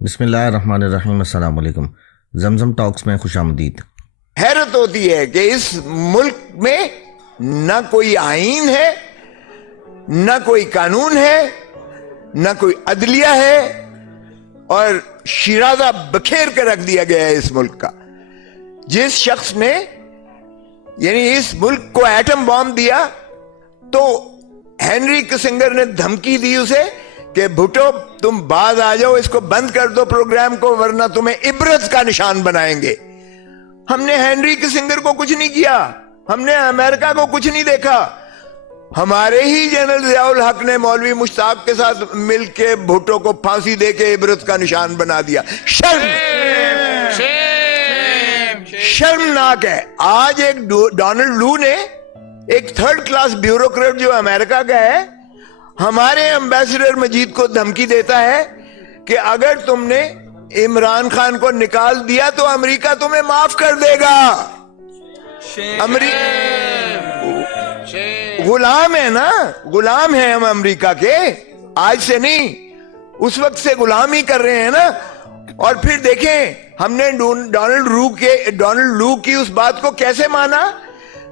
بسم اللہ الرحمن الرحیم۔ السلام علیکم۔ زمزم ٹاکس میں خوش آمدید۔ حیرت ہوتی ہے کہ اس ملک میں نہ کوئی آئین ہے، نہ کوئی قانون ہے، نہ کوئی عدلیہ ہے، اور شیرازہ بکھیر کے رکھ دیا گیا ہے اس ملک کا۔ جس شخص نے یعنی اس ملک کو ایٹم بام دیا تو ہینری کسنگر نے دھمکی دی اسے کہ بھٹو تم باز آ جاؤ، اس کو بند کر دو پروگرام کو، ورنہ تمہیں عبرت کا نشان بنائیں گے۔ ہم نے ہینری کسنگر کو کچھ نہیں کیا، ہم نے امریکہ کو کچھ نہیں دیکھا، ہمارے ہی جنرل ضیاء الحق نے مولوی مشتاق کے ساتھ مل کے بھٹو کو پھانسی دے کے عبرت کا نشان بنا دیا۔ شرمناک ہے۔ آج ایک ڈونلڈ لو نے، ایک تھرڈ کلاس بیوروکریٹ جو امریکہ کا ہے، ہمارے ایمبیسڈر مجید کو دھمکی دیتا ہے کہ اگر تم نے عمران خان کو نکال دیا تو امریکہ تمہیں معاف کر دے گا۔ غلام ہے نا، غلام ہیں ہم امریکہ کے، آج سے نہیں، اس وقت سے غلامی کر رہے ہیں نا۔ اور پھر دیکھیں ہم نے ڈونلڈ لو کی اس بات کو کیسے مانا۔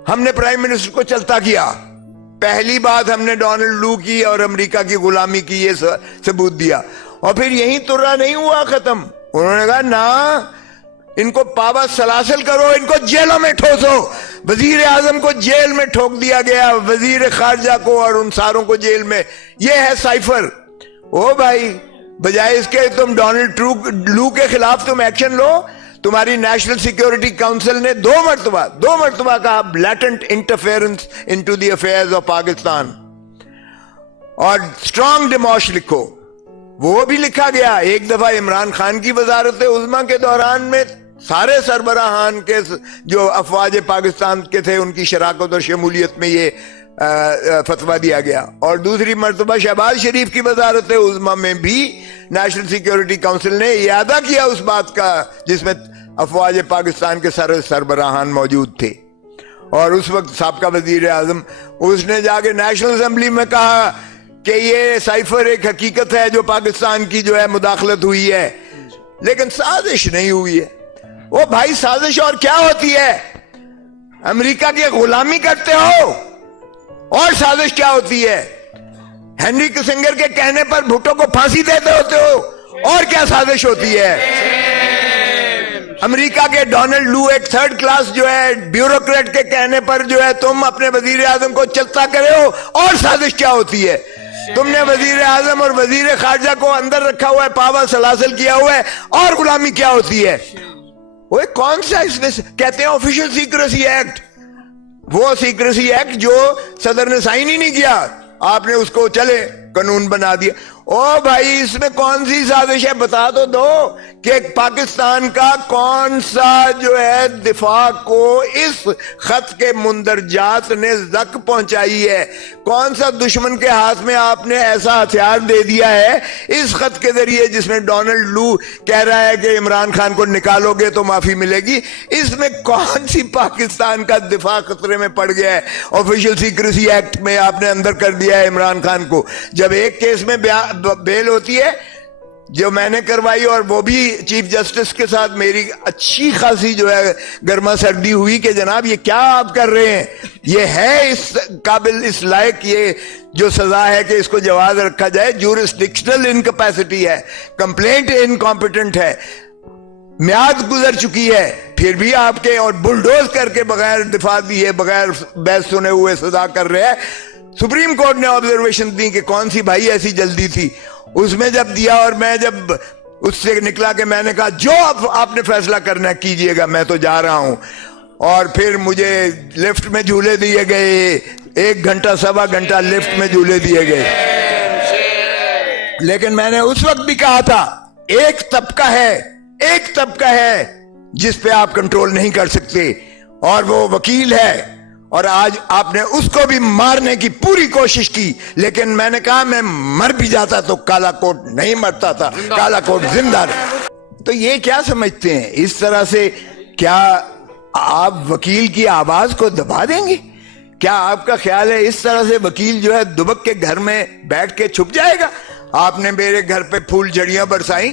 ہم نے پرائم منسٹر کو چلتا کیا، پہلی بات ہم نے ڈونلڈ لو کی اور امریکہ کی غلامی کی یہ ثبوت دیا، اور پھر یہیں ترا نہیں ہوا ختم، انہوں نے کہا نا ان کو پابا سلاسل کرو، ان کو جیلوں میں ٹھوسو۔ وزیر اعظم کو جیل میں ٹھوک دیا گیا، وزیر خارجہ کو اور ان ساروں کو جیل میں۔ یہ ہے سائفر۔ او بھائی، بجائے اس کے تم ڈونلڈ لو کے خلاف تم ایکشن لو۔ تمہاری نیشنل سیکیورٹی کاؤنسل نے دو مرتبہ کہا blatant interference into the affairs of Pakistan, اور اسٹرانگ ڈیموش لکھو۔ وہ بھی لکھا گیا۔ ایک دفعہ عمران خان کی وزارت عظمیٰ کے دوران میں سارے سربراہان کے جو افواج پاکستان کے تھے ان کی شراکت اور شمولیت میں یہ فتویٰ دیا گیا، اور دوسری مرتبہ شہباز شریف کی وزارت عظمیٰ میں بھی نیشنل سیکیورٹی کاؤنسل نے اعادہ کیا اس بات کا جس میں افواج پاکستان کے سربراہان موجود تھے۔ اور اس وقت سابقہ وزیر اعظم اس نے جا کے نیشنل اسمبلی میں کہا کہ یہ سائفر ایک حقیقت ہے جو پاکستان کی جو ہے مداخلت ہوئی ہے، لیکن سازش نہیں ہوئی ہے۔ وہ بھائی سازش اور کیا ہوتی ہے؟ امریکہ کی غلامی کرتے ہو، اور سازش کیا ہوتی ہے؟ ہینری کسنگر کے کہنے پر بھٹو کو پھانسی دیتے ہوتے ہو، اور کیا سازش ہوتی ہے؟ امریکہ کے ڈونلڈ لو ایک تھرڈ کلاس جو ہے بیوروکریٹ کے کہنے پر جو ہے تم اپنے وزیر اعظم کو چلتا کرے ہو، اور سازش کیا ہوتی ہے؟ تم نے وزیر اعظم اور وزیر خارجہ کو اندر رکھا ہوا ہے، پاوا سلاسل کیا ہوا ہے، اور غلامی کیا ہوتی ہے؟ وہ کون سا اس میں کہتے ہیں آفیشل سیکریسی ایکٹ، وہ سیکریسی ایکٹ جو صدر نے سائن ہی نہیں کیا، آپ نے اس کو چلے قانون بنا دیا۔ او بھائی، اس میں کون سی سازش ہے؟ بتا تو دو کہ پاکستان کا کون سا جو ہے دفاع کو اس خط کے مندرجات نے زک پہنچائی ہے، کون سا دشمن کے ہاتھ میں آپ نے ایسا ہتھیار دے دیا ہے اس خط کے ذریعے جس میں ڈونلڈ لو کہہ رہا ہے کہ عمران خان کو نکالو گے تو معافی ملے گی؟ اس میں کون سی پاکستان کا دفاع خطرے میں پڑ گیا ہے؟ آفیشل سیکریسی ایکٹ میں آپ نے اندر کر دیا ہے عمران خان کو۔ جب ایک کیس میں بیل ہوتی ہے جو میں نے کروائی، اور وہ بھی چیف جسٹس کے ساتھ میری اچھی خاصی جو ہے گرما سردی ہوئی کہ جناب یہ کیا آپ کر رہے ہیں، یہ ہے اس قابل، اس لائق یہ جو سزا ہے کہ اس کو جواز رکھا جائے۔ جورسڈکشنل انکیپیسٹی ہے، کمپلینٹ انکمپیٹنٹ ہے، میعاد گزر چکی ہے، پھر بھی آپ کے اور بلڈوز کر کے بغیر دفاع دیے، بغیر بحث سنے ہوئے سزا کر رہے ہیں۔ سپریم کورٹ نے آبزرویشن دی کہ کون سی بھائی ایسی جلدی تھی، اس میں جب دیا، اور میں جب اس سے نکلا کہ میں نے کہا جو آپ نے فیصلہ کرنا کیجئے گا، میں تو جا رہا ہوں۔ اور پھر مجھے لفٹ میں جھولے دیے گئے، 1 گھنٹہ 1.25 گھنٹہ لفٹ میں جھولے دیے گئے، لیکن میں نے اس وقت بھی کہا تھا ایک طبقہ ہے جس پہ آپ کنٹرول نہیں کر سکتے، اور وہ وکیل ہے، اور آج آپ نے اس کو بھی مارنے کی پوری کوشش کی، لیکن میں نے کہا میں مر بھی جاتا تو کالا کوٹ نہیں مرتا تھا، کالا کوٹ زندہ رہا۔ تو یہ کیا سمجھتے ہیں؟ اس طرح سے کیا آپ وکیل کی آواز کو دبا دیں گے؟ کیا آپ کا خیال ہے اس طرح سے وکیل جو ہے دبک کے گھر میں بیٹھ کے چھپ جائے گا؟ آپ نے میرے گھر پہ پھول جھڑیاں برسائیں